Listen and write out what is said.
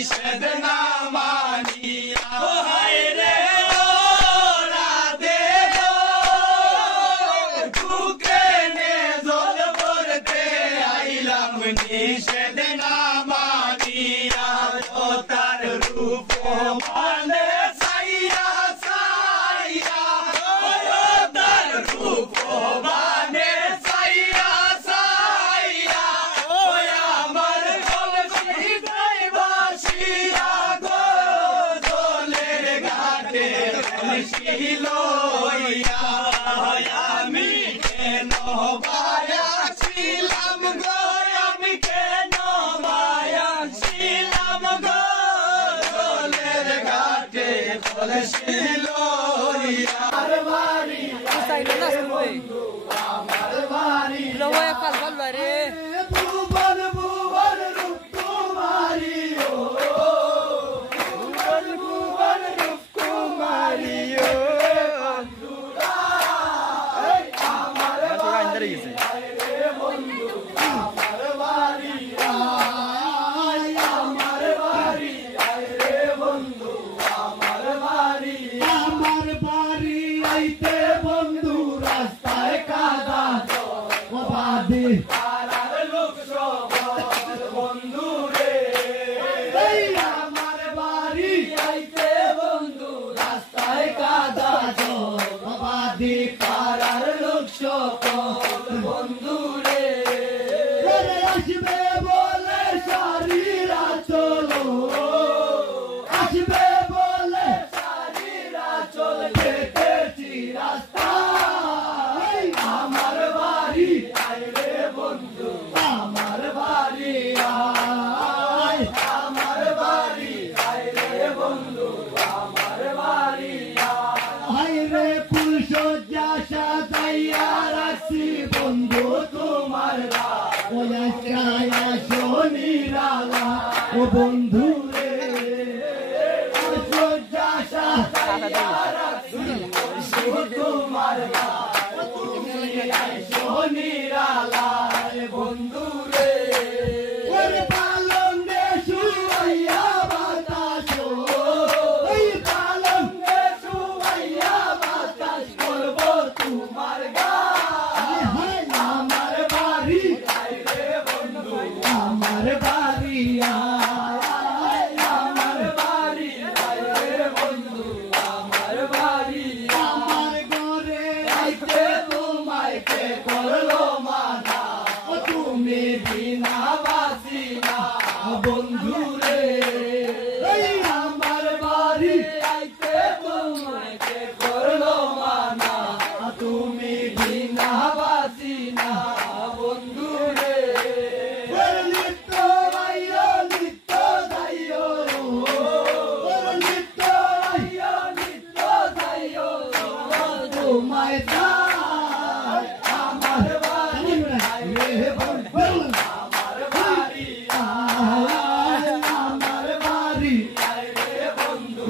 নিষেধ না মানিয়া হায় রে ওরা দে বুকে নে জল পড়তে আইলাম নিষেধ না মানিয়া ও তার রূপ মানে সাইয়া সাইয়া ও তার রূপ মানে সাইয়া সাইয়া ও আমার কলসি বাসিয়া গো দোলের ঘাটে কলসি লইয়া আমি কেন বায়া ছিলাম গো আমি কেন বায়া ছিলাম গো দোলের ঘাটে কলসি লইয়া আমার বাড়ি আমার বাড়ি ভুবন ভুবন রূপ কুমারী ও ভুবন ভুবন রূপ কুমারী ও বন্ধুরা আমার বাড়ি রে বন্ধু আমার বাড়ি আমার বাড়ি রে বন্ধু আমার বাড়ি আইতে বন্ধু রাস্তায় কাদা বাদে পাড়ার লোক সব বন্ধু রে আমার বাড়ি আইতে বন্ধু রাস্তায় কাদা বাদে পাড়ার লোক সব বন্ধু রে আসবে বলে শারীরা চলো আসবে বলে শারীরা চলে যেতেছি রাস্তা আমার বাড়ি রে বন্ধু আমার বাড়ি আমার বাড়ি রে বন্ধু আমার বাড়ি রে ফুল সজ্জা সাজাইয়া রাখছি বন্ধু তোমার শনিরালা ও বন্ধু রে সজ্জা সাজাইয়া রাখছি তোমার শনিরালা বন্ধু রে পালন দে শুয়াইয়া বাতাস ওই পালন দে শুয়াইয়া বাতাস করব তোমার গান আমার বাড়ি রে বন্ধু আমার বাড়ি আমার বাড়ি রে বন্ধু আমার বাড়ি আমার ঘরে আইতে তোমায় কে করলো মানা তুমি বিনা বাসি না বন্ধু রে আমার বাড়ি আইতে তোমায় কে করলো মানা তুমি বিনা বাসি না বন্ধু রে নিত্য রাইয় নিত্য দাইয় নিত্য রাইয় নিত্য দাইয় তোমায় আমার বাড়ি রে বন্ধু আমার বাড়ি আমার বাড়ি রে বন্ধু